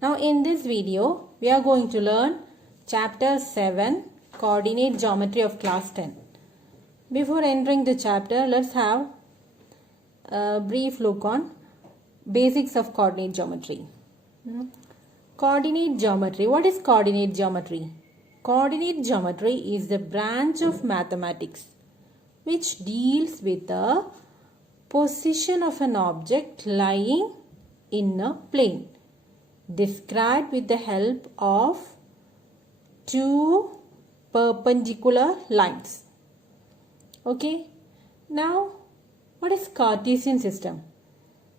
Now in this video, we are going to learn Chapter 7, Coordinate Geometry of Class 10. Before entering the chapter, let's have a brief look on basics of coordinate geometry. Coordinate geometry. What is coordinate geometry? Coordinate geometry is the branch of mathematics which deals with the position of an object lying in a plane, described with the help of two perpendicular lines. Okay. Now, what is Cartesian system?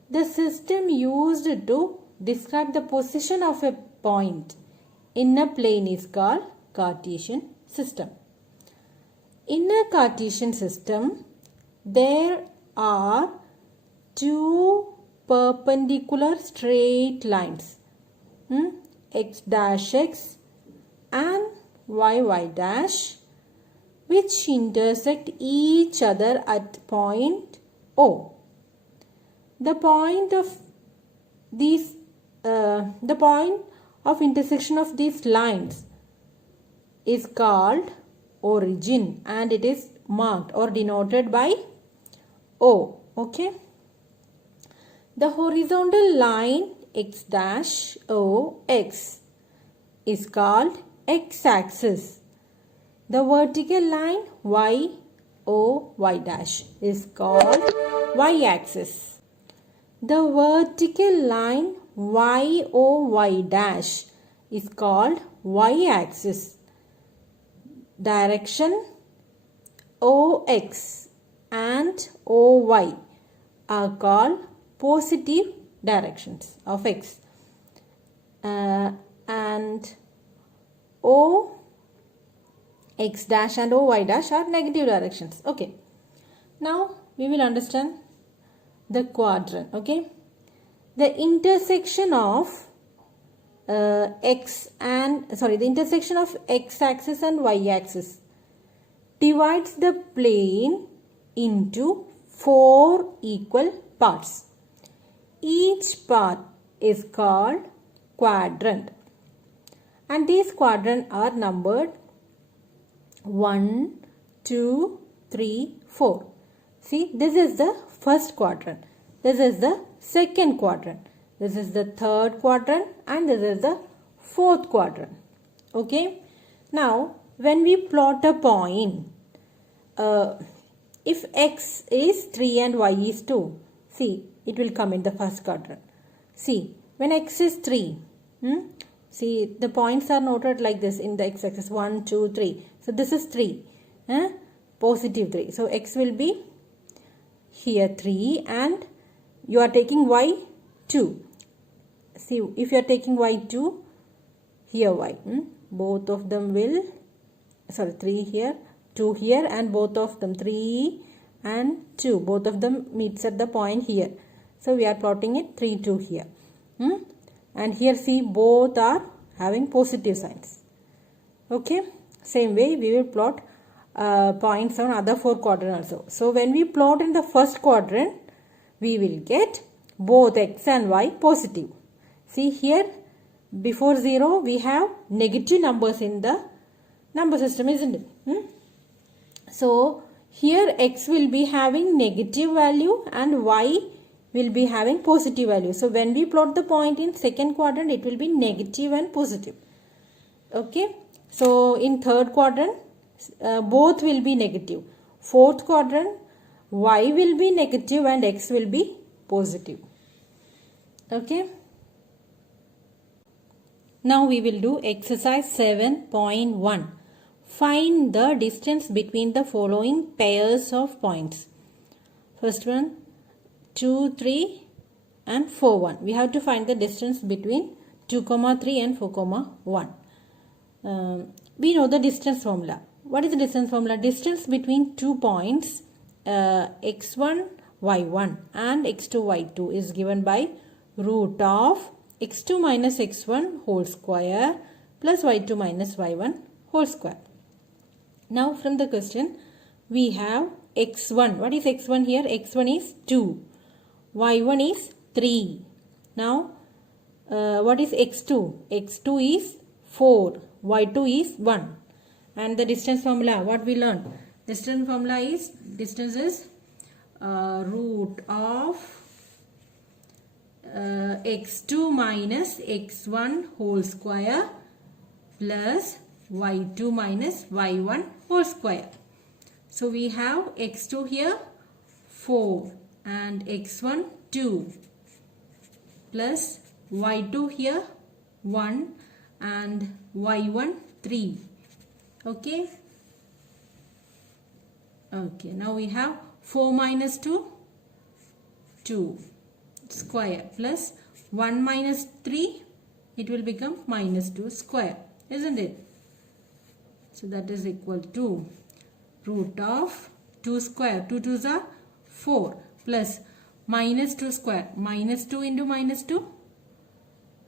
The system used to describe the position of a point in a plane is called Cartesian system. In a Cartesian system, there are two perpendicular straight lines, x dash x and y dash, which intersect each other at point O. The point of intersection of these lines is called origin, and it is marked or denoted by O. Okay. The horizontal line x dash O x is called x-axis. The vertical line y O y dash is called y-axis. The vertical line y O y dash is called y-axis. Direction OX and OY are called positive directions of x, and O x dash and O y dash are negative directions. Okay. Now we will understand the quadrant. Okay. The intersection of the intersection of x-axis and y-axis divides the plane into four equal parts. Each part is called quadrant, and these quadrants are numbered 1, 2, 3, 4. See, this is the first quadrant, this is the second quadrant, this is the third quadrant, and this is the fourth quadrant. Okay. Now, when we plot a point, if x is 3 and y is 2, see, it will come in the first quadrant. See, when x is 3, see, the points are noted like this in the x-axis, 1, 2, 3. So, this is 3, positive 3. So, x will be here 3 and you are taking y 2. See, if you are taking y 2, here y. Both of them will, 3 here, 2 here, and both of them 3 and 2. Both of them meets at the point here. So, we are plotting it 3, 2 here. And here see, both are having positive signs. Okay. Same way we will plot points on other four quadrants also. So, when we plot in the first quadrant, we will get both x and y positive. See here, before 0 we have negative numbers in the number system, isn't it? So, here x will be having negative value and y will be having positive value. So, when we plot the point in second quadrant, it will be negative and positive. Okay. So, in third quadrant, both will be negative. Fourth quadrant, y will be negative and x will be positive. Okay. Now, we will do exercise 7.1. Find the distance between the following pairs of points. First one, 2, 3 and 4, 1. We have to find the distance between 2, 3 and 4, 1. We know the distance formula. What is the distance formula? Distance between 2 points x1, y1 and x2, y2 is given by root of x2 minus x1 whole square plus y2 minus y1 whole square. Now from the question we have x1. What is x1 here? x1 is 2. y1 is 3. Now what is x2? x2 is 4, y2 is 1. And the distance formula, what we learned? Distance formula is, distance is root of x2 minus x1 whole square plus y2 minus y1 whole square. So we have x2 here 4 and x1 2 plus y2 here 1 and y1 3. Okay. Okay, now we have 4 minus 2, 2 square plus 1 minus 3, it will become minus 2 square, isn't it? So that is equal to root of 2 square, 2 2s are 4 plus minus 2 square, minus 2 into minus 2,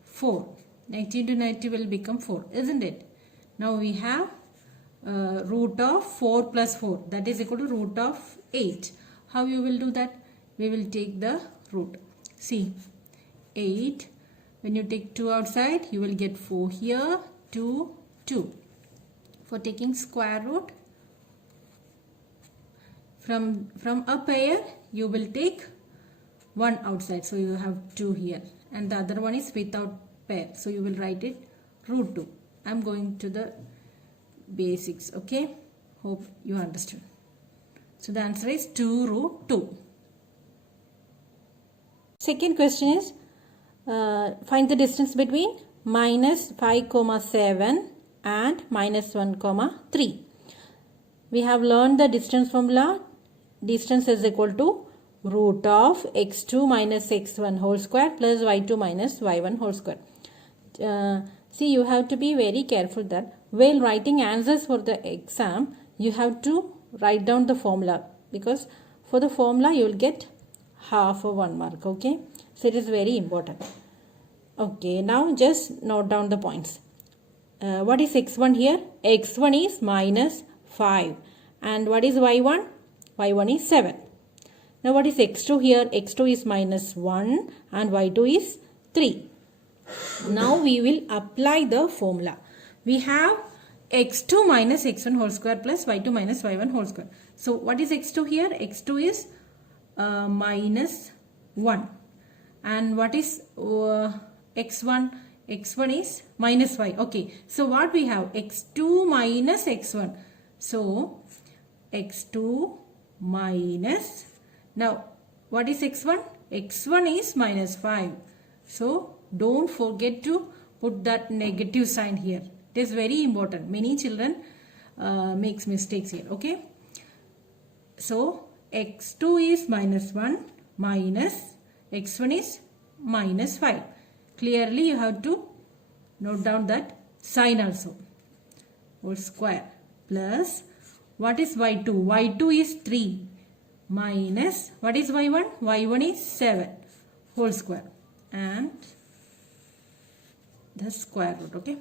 4. 90 into 90 will become 4, isn't it? Now we have root of 4 plus 4, that is equal to root of 8. How you will do that? We will take the root. See, 8, when you take 2 outside, you will get 4 here, 2, 2. For taking square root, from a pair, you will take 1 outside. So you have 2 here. And the other one is without pair. So you will write it root 2. I am going to the basics. Okay. Hope you understood. So the answer is 2 root 2. Second question is, find the distance between minus 5, 7 and minus 1, 3. We have learned the distance formula. Distance is equal to root of x2 minus x1 whole square plus y2 minus y1 whole square. See, you have to be very careful that while writing answers for the exam, you have to write down the formula, because for the formula you will get half of 1 mark. Okay, so it is very important. Okay, now just note down the points. What is x1 here? x1 is minus 5. And what is y1? y1 is 7. Now what is x2 here? x2 is minus 1 and y2 is 3. Now we will apply the formula. We have x2 minus x1 whole square plus y2 minus y1 whole square. So what is x2 here? x2 is minus 1. And what is x1? x1 is minus 5. Okay, so what we have? x2 minus x1. So x2 minus, now what is x1? x1 is minus 5. So don't forget to put that negative sign here. It is very important. Many children makes mistakes here. Okay, so x2 is minus 1 minus x1 is minus 5. Clearly you have to note down that sign also. Whole square plus, what is y2? y2 is 3 minus, what is y1? y1 is 7 whole square and the square root. Okay,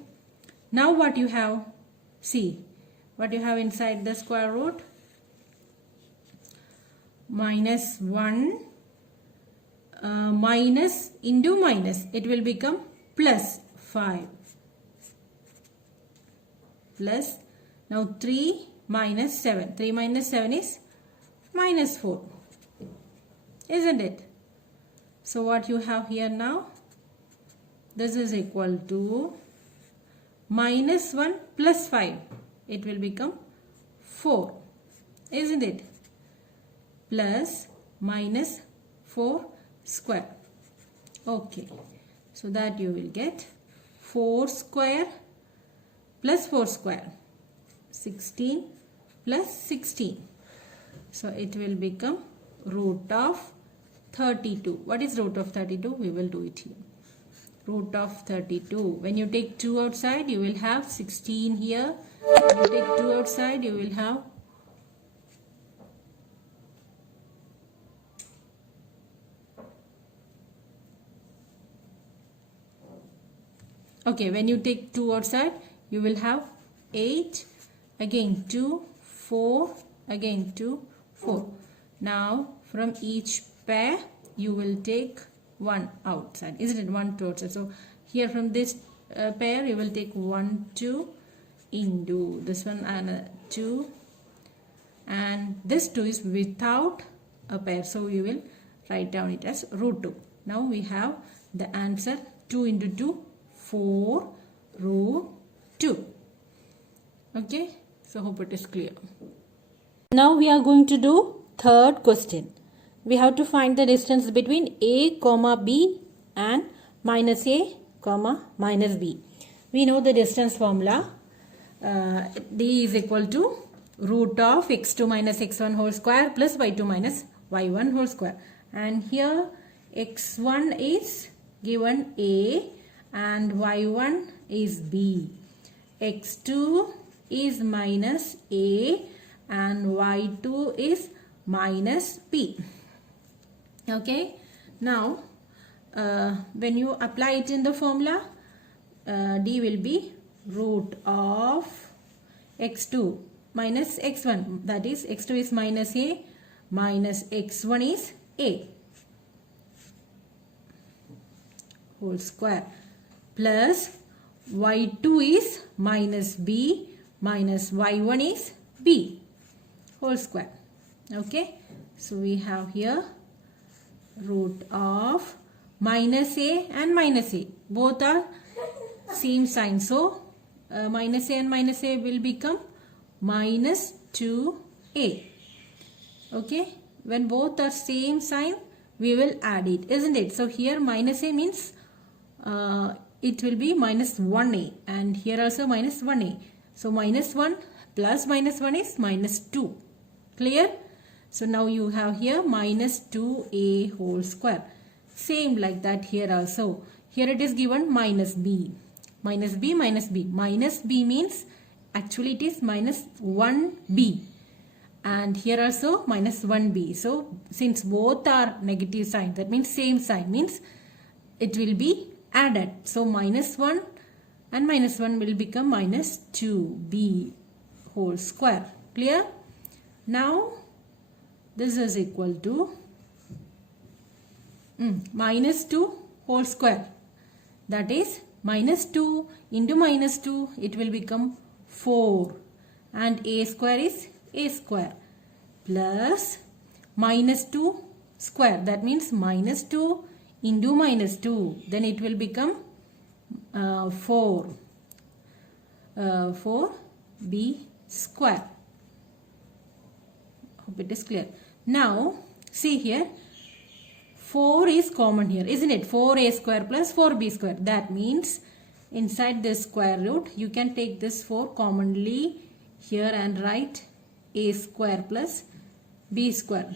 now what you have? See what you have inside the square root. Minus 1 minus into minus, it will become plus 5 plus, now 3 minus 7. 3 minus 7 is minus 4, isn't it? So what you have here now? This is equal to minus 1 plus 5. It will become 4, isn't it? Plus minus 4 square. Okay, so that you will get 4 square plus 4 square, 16 plus 16. So it will become root of 32. What is root of 32? We will do it here. Root of 32. When you take 2 outside, you will have 16 here. When you take 2 outside, you will have when you take 2 outside, you will have 8, again 2, 4, again 2, 4. Now from each pair, you will take 1 outside, isn't it? 1 2 outside. So Here from this pair you will take 1 2 into this one and 2, and this 2 is without a pair, so we will write down it as root 2. Now we have the answer 2 into 2, 4 root 2. Okay, so hope it is clear. Now we are going to do third question. We have to find the distance between a comma b and minus a comma minus b. We know the distance formula. D is equal to root of x2 minus x1 whole square plus y2 minus y1 whole square. And here x1 is given a and y1 is b. x2 is minus a and y2 is minus b. Okay, now when you apply it in the formula, d will be root of x2 minus x1, that is x2 is minus a minus x1 is a whole square plus y2 is minus b minus y1 is b whole square. Okay, so we have here root of minus a and minus a, both are same sign, so minus a and minus a will become minus 2a. Okay, when both are same sign we will add it, isn't it? So here minus a means it will be minus 1a, and here also minus 1a. So minus 1 plus minus 1 is minus 2. Clear? So now you have here minus 2a whole square. Same like that here also. Here it is given minus b. Minus b minus b. Minus b means actually it is minus 1b. And here also minus 1b. So since both are negative sign, that means same sign, means it will be added. So minus 1 and minus 1 will become minus 2b whole square. Clear? Now this is equal to minus 2 whole square. That is minus 2 into minus 2, it will become 4. And a square is a square plus minus 2 square. That means minus 2 into minus 2. Then it will become 4. 4b square. Hope it is clear. Now see here, 4 is common here, isn't it? 4a square plus 4b square. That means inside this square root you can take this 4 commonly here and write a square plus b square,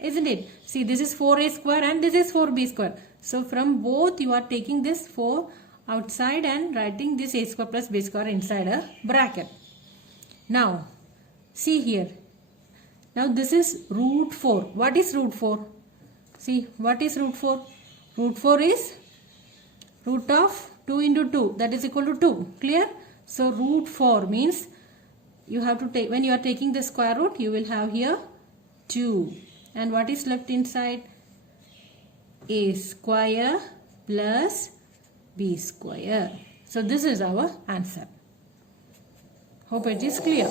isn't it? See, this is 4a square and this is 4b square. So from both you are taking this 4 outside and writing this a square plus b square inside a bracket. Now see here. Now this is root 4. What is root 4? See, what is root 4? Root 4 is root of 2 into 2. That is equal to 2. Clear? So root 4 means you have to take, when you are taking the square root, you will have here 2. And what is left inside? A square plus b square. So this is our answer. Hope it is clear.